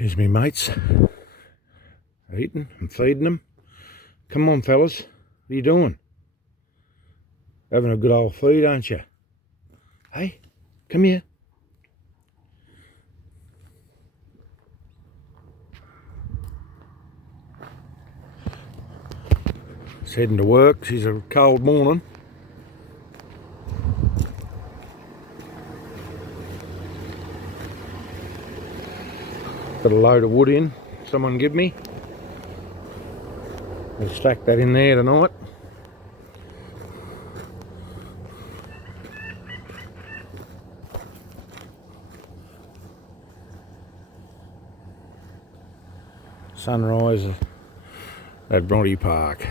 Here's me mates, eating and feeding them. Come on fellas, what are you doing? Having a good old feed, aren't you? Hey, come here. He's heading to work. It's a cold morning. Got a load of wood in, someone give me. I'll stack that in there tonight. Sunrise at Bronte Park.